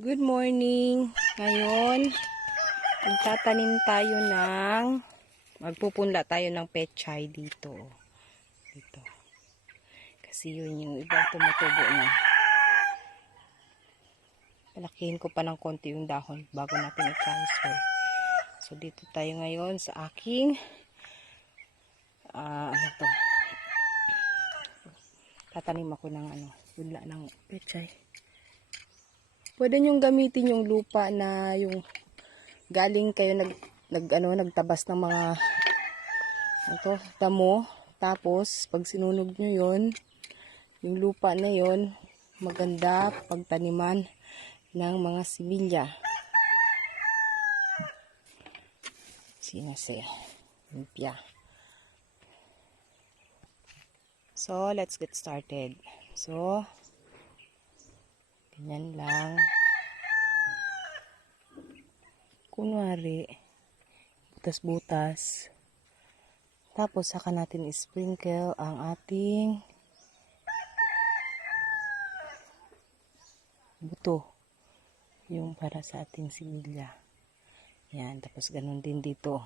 Good morning. Ngayon, magtatanim tayo ng magpupunla tayo ng pechay dito. Dito. Kasi yun yung iba tumutubo na. Palakihin ko pa ng konti yung dahon bago natin i-transfer. So, dito tayo ngayon sa aking ah ano to tatanim ako ng ano budla ng pechay Pwede niyong gamitin yung lupa na yung galing kayo nag, nag ano, nagtabas ng mga ito, damo. Tapos, pag sinunog nyo yon yung lupa na yon maganda pagtaniman ng mga similya. Sino siya? Lumpia. So, let's get started. So, Ganyan lang. Kunwari, butas-butas. Tapos, saka natin sprinkle ang ating buto. Yung para sa ating similya. Yan. Tapos, ganun din dito.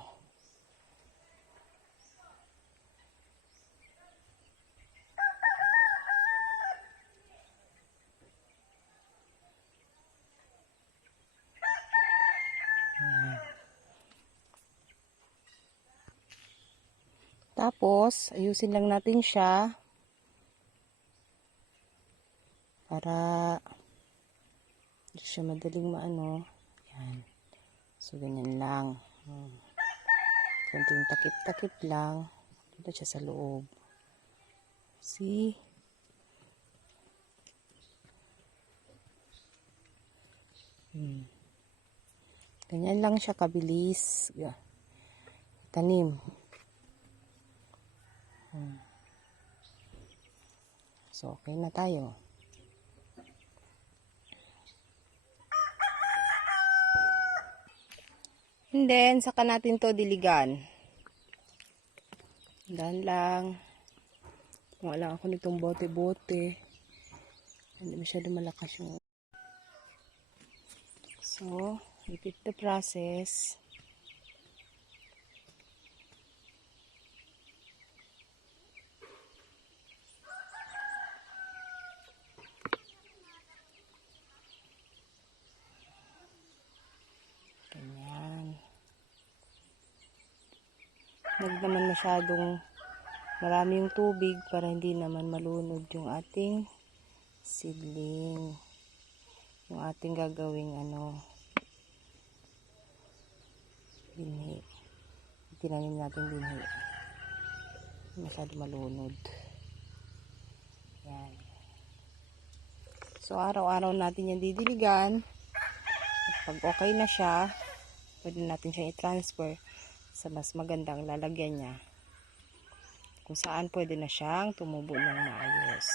Tapos, ayusin lang natin siya para hindi siya madaling maano. Yan. So, ganyan lang. Hmm. Konting takip-takip lang. Dito siya sa loob. See? Hmm. Ganyan lang siya kabilis. Tanim. Hmm. So, okay na tayo. And then, saka natin to diligan. Dan lang. Lang ako nitong bote-bote. Hindi masyado malakas yung... So, repeat the process. Huwag naman masyadong marami yung tubig para hindi naman malunod yung ating seedling. Yung ating gagawing ano binhi. Tinanim natin binhi. Masyado malunod. Yan. So, araw-araw natin yan didiligan. At pag okay na siya, pwede natin siya i-transfer sa mas magandang lalagyan niya. Kung saan pwede na siyang tumubo ng maayos.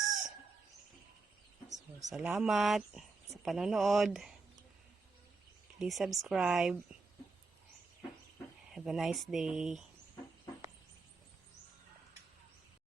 So, salamat sa panonood. Please subscribe. Have a nice day.